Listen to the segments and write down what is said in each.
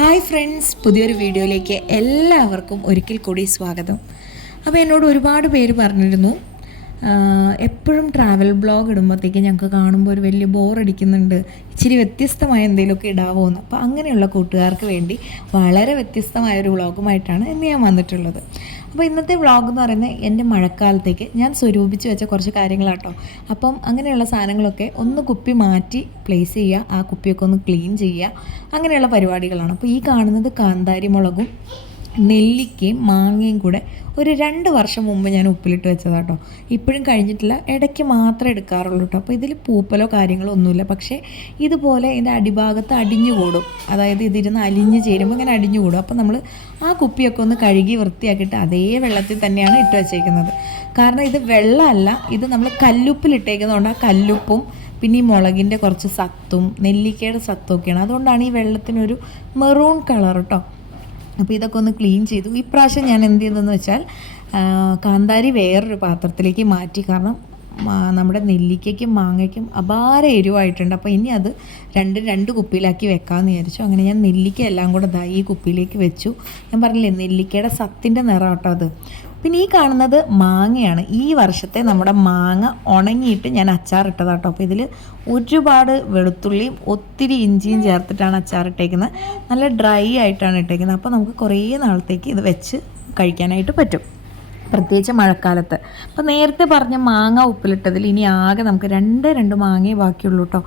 Hi friends പുതിയൊരു വീഡിയോയിലേക്ക് എല്ലാവർക്കും ഒരിക്കൽ കൂടി സ്വാഗതം. അപ്പോൾ എന്നോട് ഒരുപാട് പേര് പറഞ്ഞിരുന്നു. എപ്പോഴും ട്രാവൽ ബ്ലോഗ് ഇടുമ്പോഴത്തേക്ക് ഞങ്ങൾക്ക് കാണുമ്പോൾ ഒരു വലിയ ബോറടിക്കുന്നുണ്ട് ഇച്ചിരി വ്യത്യസ്തമായ എന്തെങ്കിലുമൊക്കെ ഇടാവോ എന്ന് അപ്പോൾ അങ്ങനെയുള്ള കൂട്ടുകാർക്ക് വേണ്ടി വളരെ വ്യത്യസ്തമായ ഒരു വ്ളോഗുമായിട്ടാണ് ഇന്ന് ഞാൻ വന്നിട്ടുള്ളത്. അപ്പോൾ ഇന്നത്തെ വ്ളോഗ് എന്ന് പറയുന്നത് എന്റെ മഴക്കാലത്തേക്ക് ഞാൻ സ്വരൂപിച്ച് വെച്ച കുറച്ച് കാര്യങ്ങളാട്ടോ. അപ്പം അങ്ങനെയുള്ള സാധനങ്ങളൊക്കെ ഒന്ന് കുപ്പി മാറ്റി പ്ലേസ് ചെയ്യുക ആ കുപ്പിയൊക്കെ ഒന്ന് ക്ലീൻ ചെയ്യുക അങ്ങനെയുള്ള പരിപാടികളാണ്. അപ്പോൾ ഈ കാണുന്നത് കാന്താരി മുളകും നെല്ലിക്കയും മാങ്ങയും കൂടെ ഒരു രണ്ട് വർഷം മുമ്പ് ഞാൻ ഉപ്പിലിട്ട് വെച്ചതാണ് കേട്ടോ ഇപ്പോഴും കഴിഞ്ഞിട്ടില്ല. ഇടയ്ക്ക് മാത്രമേ എടുക്കാറുള്ളൂ കേട്ടോ അപ്പോൾ ഇതിൽ പൂപ്പലോ കാര്യങ്ങളോ ഒന്നുമില്ല. പക്ഷേ ഇതുപോലെ ഇതിന്റെ അടിഭാഗത്ത് അടിഞ്ഞു കൂടും. അതായത് ഇതിരുന്ന് അലിഞ്ഞ് ചേരുമ്പോൾ ഇങ്ങനെ അടിഞ്ഞു കൂടും. അപ്പോൾ നമ്മൾ ആ കുപ്പിയൊക്കെ ഒന്ന് കഴുകി വൃത്തിയാക്കിയിട്ട് അതേ വെള്ളത്തിൽ തന്നെയാണ് ഇട്ട് വെച്ചേക്കുന്നത്. കാരണം ഇത് വെള്ളമല്ല ഇത് നമ്മൾ കല്ലുപ്പിലിട്ടേക്കുന്നതുകൊണ്ട് ആ കല്ലുപ്പും പിന്നെ ഈ മുളകിന്റെ കുറച്ച് സത്തും നെല്ലിക്കയുടെ സത്തും ഒക്കെയാണ്. അതുകൊണ്ടാണ് ഈ വെള്ളത്തിനൊരു മെറൂൺ കളർ കേട്ടോ അപ്പോൾ ഇതൊക്കെ ഒന്ന് ക്ലീൻ ചെയ്തു. ഇപ്രാവശ്യം ഞാൻ എന്ത് ചെയ്തതെന്ന് വെച്ചാൽ കാന്താരി വേറൊരു പാത്രത്തിലേക്ക് മാറ്റി. കാരണം നമ്മുടെ നെല്ലിക്കയ്ക്കും മാങ്ങയ്ക്കും അപാര എരിവായിട്ടുണ്ട്. അപ്പോൾ ഇനി അത് രണ്ട് രണ്ട് കുപ്പിയിലാക്കി വെക്കാമെന്ന് വിചാരിച്ചു. അങ്ങനെ ഞാൻ നെല്ലിക്ക എല്ലാം കൂടെ ഈ കുപ്പിയിലേക്ക് വെച്ചു. ഞാൻ പറഞ്ഞില്ലേ നെല്ലിക്കയുടെ സത്തിന്റെ നിറം കേട്ടോ അത്. പിന്നെ ഈ കാണുന്നത് മാങ്ങയാണ്. ഈ വർഷത്തെ നമ്മുടെ മാങ്ങ ഉണങ്ങിയിട്ട് ഞാൻ അച്ചാറിട്ടതാട്ടോ. അപ്പോൾ ഇതിൽ ഒരുപാട് വെളുത്തുള്ളിയും ഒത്തിരി ഇഞ്ചിയും ചേർത്തിട്ടാണ് അച്ചാറിട്ടേക്കുന്നത്. നല്ല ഡ്രൈ ആയിട്ടാണ് ഇട്ടേക്കുന്നത്. അപ്പോൾ നമുക്ക് കുറേ നാളത്തേക്ക് ഇത് വെച്ച് കഴിക്കാനായിട്ട് പറ്റും. പ്രത്യേകിച്ച് മഴക്കാലത്ത്. അപ്പോൾ നേരത്തെ പറഞ്ഞ മാങ്ങ ഉപ്പിലിട്ടതിൽ ഇനി ആകെ നമുക്ക് രണ്ട് രണ്ട് മാങ്ങയെ ബാക്കിയുള്ളൂ കേട്ടോ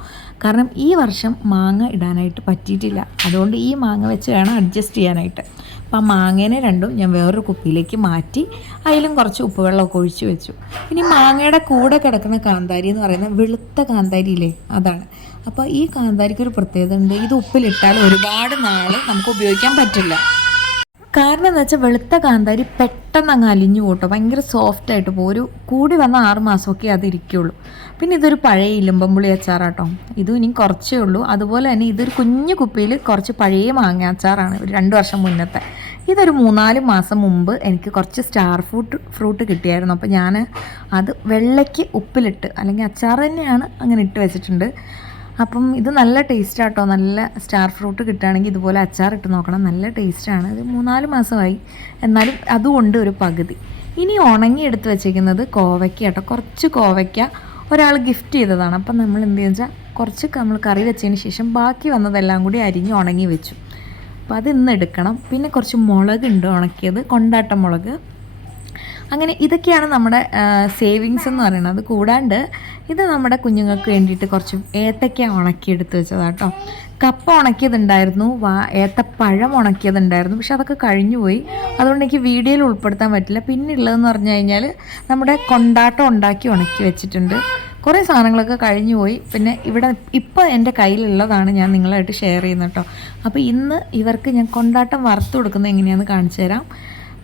കാരണം ഈ വർഷം മാങ്ങ ഇടാനായിട്ട് പറ്റിയിട്ടില്ല. അതുകൊണ്ട് ഈ മാങ്ങ വെച്ച് വേണം അഡ്ജസ്റ്റ് ചെയ്യാനായിട്ട്. അപ്പോൾ ആ മാങ്ങേനെ രണ്ടും ഞാൻ വേറൊരു കുപ്പിയിലേക്ക് മാറ്റി അതിലും കുറച്ച് ഉപ്പുവെള്ളമൊക്കെ ഒഴിച്ച് വെച്ചു. ഇനി മാങ്ങയുടെ കൂടെ കിടക്കുന്ന കാന്താരി എന്ന് പറയുന്നത് വെളുത്ത കാന്താരിയില്ലേ അതാണ്. അപ്പോൾ ഈ കാന്താരിക്ക് ഒരു പ്രത്യേകത ഉണ്ട്. ഇത് ഉപ്പിലിട്ടാൽ ഒരുപാട് നാൾ നമുക്ക് ഉപയോഗിക്കാൻ പറ്റില്ല. കാരണം എന്ന് വെച്ചാൽ വെളുത്ത കാന്താരി പെട്ടെന്ന് അങ്ങ് അലിഞ്ഞു പോട്ടോ ഭയങ്കര സോഫ്റ്റ് ആയിട്ട് പോകും. ഒരു കൂടി വന്ന ആറ് മാസമൊക്കെ അത് ഇരിക്കുള്ളൂ. പിന്നെ ഇതൊരു പഴയ ഇലുമ്പമ്പുളി അച്ചാറാട്ടോ. ഇതും ഇനി കുറച്ചേ ഉള്ളൂ. അതുപോലെ തന്നെ ഇതൊരു കുഞ്ഞു കുപ്പിയിൽ കുറച്ച് പഴയ മാങ്ങ അച്ചാറാണ്. ഒരു രണ്ട് വർഷം മുന്നത്തെ. ഇതൊരു മൂന്നാൽ മാസം മുമ്പ് എനിക്ക് കുറച്ച് സ്റ്റാർ ഫ്രൂട്ട് ഫ്രൂട്ട് കിട്ടിയായിരുന്നു. അപ്പോൾ ഞാൻ അത് വെള്ളയ്ക്ക് ഉപ്പിലിട്ട് അല്ലെങ്കിൽ അച്ചാർ തന്നെയാണ് അങ്ങനെ ഇട്ട് വെച്ചിട്ടുണ്ട്. അപ്പം ഇത് നല്ല ടേസ്റ്റ് ആട്ടോ നല്ല സ്റ്റാർ ഫ്രൂട്ട് കിട്ടുകയാണെങ്കിൽ ഇതുപോലെ അച്ചാർ ഇട്ട് നോക്കണം. നല്ല ടേസ്റ്റാണ് ഇത് മൂന്നാൽ മാസമായി. എന്നാലും അതുകൊണ്ട് ഒരു പകുതി. ഇനി ഉണങ്ങി എടുത്ത് വെച്ചിരിക്കുന്നത് കോവയ്ക്ക കേട്ടോ കുറച്ച് കോവയ്ക്ക ഒരാൾ ഗിഫ്റ്റ് ചെയ്തതാണ്. അപ്പം നമ്മൾ എന്ത് വെച്ചാൽ കുറച്ച് നമ്മൾ കറി വെച്ചതിന് ശേഷം ബാക്കി വന്നതെല്ലാം കൂടി അരിഞ്ഞ് ഉണങ്ങി വെച്ചു. അപ്പോൾ അത് ഇന്ന് എടുക്കണം. പിന്നെ കുറച്ച് മുളകുണ്ട് ഉണക്കിയത്. കൊണ്ടാട്ട മുളക്. അങ്ങനെ ഇതൊക്കെയാണ് നമ്മുടെ സേവിങ്സ് എന്ന് പറയുന്നത്. കൂടാണ്ട് ഇത് നമ്മുടെ കുഞ്ഞുങ്ങൾക്ക് വേണ്ടിയിട്ട് കുറച്ച് ഏത്തക്ക ഉണക്കിയെടുത്ത് വെച്ചതാട്ടോ കപ്പ ഉണക്കിയതുണ്ടായിരുന്നു. വാ ഏത്തപ്പഴം ഉണക്കിയതുണ്ടായിരുന്നു. പക്ഷെ അതൊക്കെ കഴിഞ്ഞു പോയി. അതുകൊണ്ട് എനിക്ക് വീഡിയോയിൽ ഉൾപ്പെടുത്താൻ പറ്റില്ല. പിന്നെ ഉള്ളതെന്ന് പറഞ്ഞു കഴിഞ്ഞാൽ നമ്മുടെ കൊണ്ടാട്ടം ഉണ്ടാക്കി ഉണക്കി വെച്ചിട്ടുണ്ട്. കുറേ സാധനങ്ങളൊക്കെ കഴിഞ്ഞു പോയി. പിന്നെ ഇവിടെ ഇപ്പോൾ എന്റെ കയ്യിലുള്ളതാണ് ഞാൻ നിങ്ങളായിട്ട് ഷെയർ ചെയ്യുന്നത് കേട്ടോ അപ്പോൾ ഇന്ന് ഇവർക്ക് ഞാൻ കൊണ്ടാട്ടം വറുത്ത് കൊടുക്കുന്നത് എങ്ങനെയാണെന്ന് കാണിച്ചു തരാം.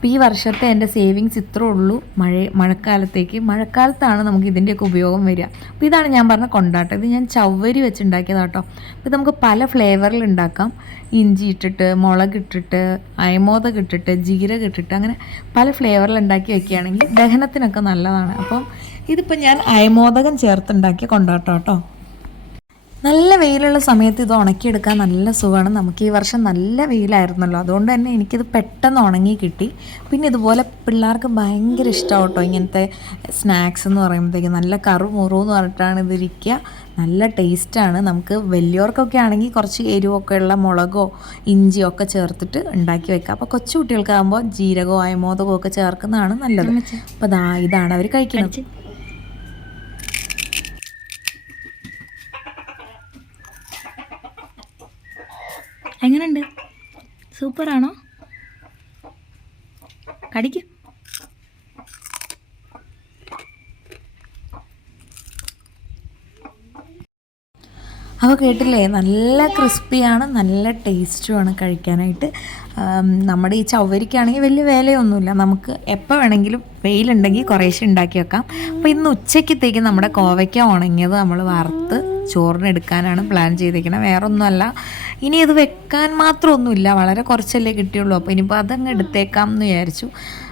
ഈ വർഷത്തെ എന്റെ സേവിങ്സ് ഇത്രേ ഉള്ളൂ. മഴ മഴക്കാലത്തേക്ക്. മഴക്കാലത്താണ് നമുക്ക് ഇതിന്റെയൊക്കെ ഉപയോഗം വരിക. അപ്പോൾ ഇതാണ് ഞാൻ പറഞ്ഞ കൊണ്ടാട്ടം. ഇത് ഞാൻ ചവ്വരി വെച്ചുണ്ടാക്കിയതാട്ടോ അപ്പോൾ ഇത് നമുക്ക് പല ഫ്ലേവറിൽ ഉണ്ടാക്കാം. ഇഞ്ചി ഇട്ടിട്ട് മുളക് ഇട്ടിട്ട് അയമോദകം ഇട്ടിട്ട് ജീരകം ഇട്ടിട്ട് അങ്ങനെ പല ഫ്ലേവറിൽ ഉണ്ടാക്കി വെക്കുകയാണെങ്കിൽ ദഹനത്തിനൊക്കെ നല്ലതാണ്. അപ്പം ഇതിപ്പോൾ ഞാൻ അയമോദകം ചേർത്തുണ്ടാക്കിയ കൊണ്ടാട്ടം കേട്ടോ. നല്ല വെയിലുള്ള സമയത്ത് ഇത് ഉണക്കിയെടുക്കാൻ നല്ല സുഖമാണ്. നമുക്ക് ഈ വർഷം നല്ല വെയിലായിരുന്നല്ലോ. അതുകൊണ്ട് തന്നെ എനിക്കിത് പെട്ടെന്ന് ഉണങ്ങി കിട്ടി. പിന്നെ ഇതുപോലെ പിള്ളേർക്ക് ഭയങ്കര ഇഷ്ടമാണ് കേട്ടോ ഇങ്ങനത്തെ സ്നാക്സ് എന്ന് പറയുമ്പോഴത്തേക്ക്. നല്ല കറു മുറു എന്ന് പറഞ്ഞിട്ടാണ് ഇതിരിക്കുക നല്ല ടേസ്റ്റാണ്. നമുക്ക് വലിയവർക്കൊക്കെ ആണെങ്കിൽ കുറച്ച് എരിവൊക്കെ ഉള്ള മുളകോ ഇഞ്ചിയോ ഒക്കെ ചേർത്തിട്ട് ഉണ്ടാക്കി വെക്കാം. അപ്പോൾ കൊച്ചു കുട്ടികൾക്കാകുമ്പോൾ ജീരകമോ അയമോദകമോ ഒക്കെ ചേർക്കുന്നതാണ് നല്ലത്. അപ്പോൾ ഇതാണ് അവർ കഴിക്കുന്നത്. എങ്ങനെയുണ്ട്? സൂപ്പറാണോ? കടിക്കും. അപ്പോൾ കേട്ടില്ലേ? നല്ല ക്രിസ്പിയാണ് നല്ല ടേസ്റ്റുമാണ് കഴിക്കാനായിട്ട്. നമ്മുടെ ഈ ചവ്വരിക്കാണെങ്കിൽ വലിയ വേലയൊന്നുമില്ല. നമുക്ക് എപ്പോൾ വേണമെങ്കിലും വെയിലുണ്ടെങ്കിൽ കുറേശ്ശെ ഉണ്ടാക്കി വെക്കാം. അപ്പോൾ ഇന്ന് ഉച്ചയ്ക്കത്തേക്ക് നമ്മുടെ കോവയ്ക്ക ഉണങ്ങിയത് നമ്മൾ വറുത്ത് ചോറിന് എടുക്കാനാണ് പ്ലാൻ ചെയ്തിരിക്കുന്നത് വേറെ ഒന്നുമല്ല ഇനി ഇത് വെക്കാൻ മാത്രമൊന്നുമില്ല. വളരെ കുറച്ചല്ലേ കിട്ടിയുള്ളൂ. അപ്പോൾ ഇനിയിപ്പോൾ അതങ്ങ് എടുത്തേക്കാം എന്ന് വിചാരിച്ചു.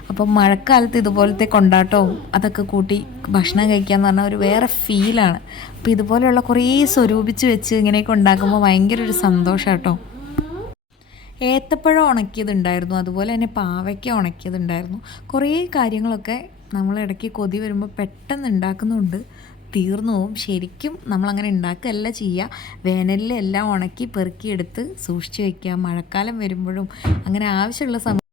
അപ്പം മഴക്കാലത്ത് ഇതുപോലത്തെ കൊണ്ടാട്ടവും അതൊക്കെ കൂട്ടി ഭക്ഷണം കഴിക്കുക പറഞ്ഞാൽ ഒരു വേറെ ഫീലാണ്. അപ്പോൾ ഇതുപോലെയുള്ള കുറേ സ്വരൂപിച്ച് വെച്ച് ഇങ്ങനെയൊക്കെ ഉണ്ടാക്കുമ്പോൾ ഭയങ്കര ഒരു സന്തോഷം കേട്ടോ. ഏത്തപ്പഴം ഉണക്കിയതുണ്ടായിരുന്നു. അതുപോലെ തന്നെ പാവയ്ക്ക ഉണക്കിയതുണ്ടായിരുന്നു. കുറേ കാര്യങ്ങളൊക്കെ നമ്മൾ ഇടയ്ക്ക് കൊതി വരുമ്പോൾ പെട്ടെന്ന് ഉണ്ടാക്കുന്നുണ്ട്. തീർന്നു പോവും ശരിക്കും നമ്മളങ്ങനെ ഉണ്ടാക്കുകയല്ല ചെയ്യുക. വേനലിൽ എല്ലാം ഉണക്കി പെറുക്കിയെടുത്ത് സൂക്ഷിച്ച് വയ്ക്കുക. മഴക്കാലം വരുമ്പോഴും അങ്ങനെ ആവശ്യമുള്ള സമയം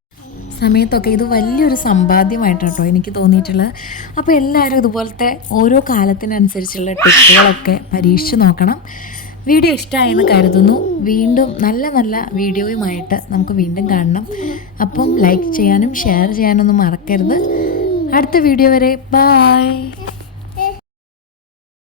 സമയത്തൊക്കെ ഇത് വലിയൊരു സമ്പാദ്യമായിട്ടാണ് കേട്ടോ എനിക്ക് തോന്നിയിട്ടുള്ളത്. അപ്പോൾ എല്ലാവരും ഇതുപോലത്തെ ഓരോ കാലത്തിനനുസരിച്ചുള്ള ടിപ്പുകളൊക്കെ പരീക്ഷിച്ച് നോക്കണം. വീഡിയോ ഇഷ്ടമായെന്ന് കരുതുന്നു. വീണ്ടും നല്ല നല്ല വീഡിയോയുമായിട്ട് നമുക്ക് വീണ്ടും കാണണം. അപ്പം ലൈക്ക് ചെയ്യാനും ഷെയർ ചെയ്യാനൊന്നും മറക്കരുത്. അടുത്ത വീഡിയോ വരെ. ബായ്